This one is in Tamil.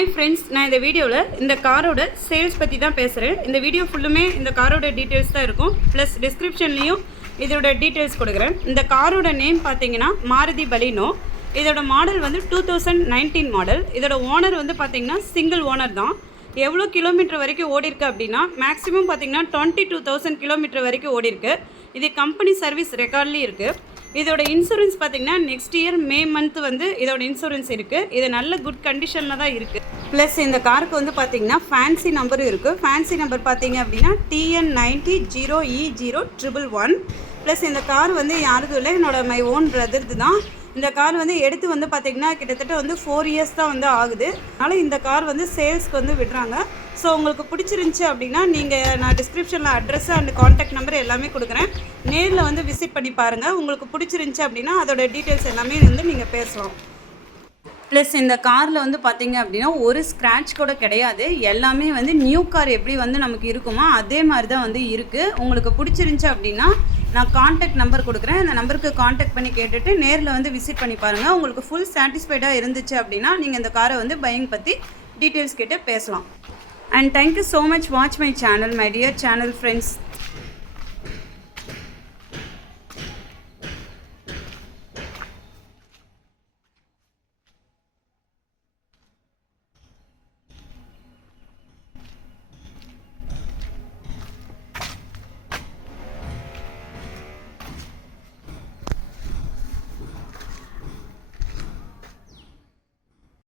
Hi friends, நான் இந்த வீடியோவில் இந்த காரோட சேல்ஸ் பற்றி தான் பேசுகிறேன். இந்த வீடியோ ஃபுல்லுமே இந்த காரோட டீட்டெயில்ஸ் தான் இருக்கும். ப்ளஸ் டிஸ்கிரிப்ஷன்லேயும் இதோட டீட்டெயில்ஸ் கொடுக்குறேன். இந்த காரோட நேம் பார்த்தீங்கன்னா மாருதி பலினோ. இதோட மாடல் வந்து 2019 மாடல். இதோட ஓனர் வந்து பார்த்தீங்கன்னா சிங்கிள் ஓனர் தான். எவ்வளோ கிலோமீட்டர் வரைக்கும் ஓடிருக்கு அப்படின்னா மேக்ஸிமம் பார்த்தீங்கன்னா 22,000 கிலோமீட்டர் வரைக்கும் ஓடிருக்கு. இது கம்பெனி சர்வீஸ் ரெக்கார்ட்லேயும் இருக்குது. இதோட இன்சூரன்ஸ் பார்த்தீங்கன்னா நெக்ஸ்ட் இயர் மே மந்த் வந்து இதோட இன்சூரன்ஸ் இருக்குது. இது நல்ல குட் கண்டிஷனில் தான் இருக்குது. ப்ளஸ் இந்த காருக்கு வந்து பார்த்தீங்கன்னா ஃபேன்சி நம்பரும் இருக்குது. ஃபேன்சி நம்பர் பார்த்தீங்க அப்படின்னா TN90E011. ப்ளஸ் இந்த கார் வந்து யாருக்கும் இல்லை, மை ஓன் பிரதர்து தான். இந்த கார் வந்து எடுத்து வந்து பார்த்திங்கன்னா கிட்டத்தட்ட வந்து 4 இயர்ஸ் தான் வந்து ஆகுது. அதனால் இந்த கார் வந்து சேல்ஸ்க்கு வந்து விடுறாங்க. ஸோ உங்களுக்கு பிடிச்சிருந்துச்சி அப்படின்னா நான் டிஸ்கிரிப்ஷனில் அட்ரஸ் அண்ட் காண்டாக்ட் நம்பர் எல்லாமே கொடுக்குறேன். நேரில் வந்து விசிட் பண்ணி பாருங்கள். உங்களுக்கு பிடிச்சிருந்துச்சி அப்படின்னா அதோட டீட்டெயில்ஸ் எல்லாமே வந்து நீங்கள் பேசலாம். ப்ளஸ் இந்த காரில் வந்து பார்த்திங்க அப்படின்னா ஒரு ஸ்க்ராட்ச் கூட கிடையாது. எல்லாமே வந்து நியூ கார் எப்படி வந்து நமக்கு இருக்குமோ அதே மாதிரி தான் வந்து இருக்குது. உங்களுக்கு பிடிச்சிருந்துச்சி அப்படின்னா நான் காண்டாக்ட் நம்பர் கொடுக்குறேன். அந்த நம்பருக்கு காண்டாக்ட் பண்ணி கேட்டுட்டு நேரில் வந்து விசிட் பண்ணி பாருங்கள். உங்களுக்கு ஃபுல் சாட்டிஸ்ஃபைடாக இருந்துச்சு அப்படின்னா நீங்கள் இந்த காரை வந்து பையிங் பற்றி டீட்டெயில்ஸ் கேட்டு பேசலாம். And thank you so much watch my channel, my dear channel friends.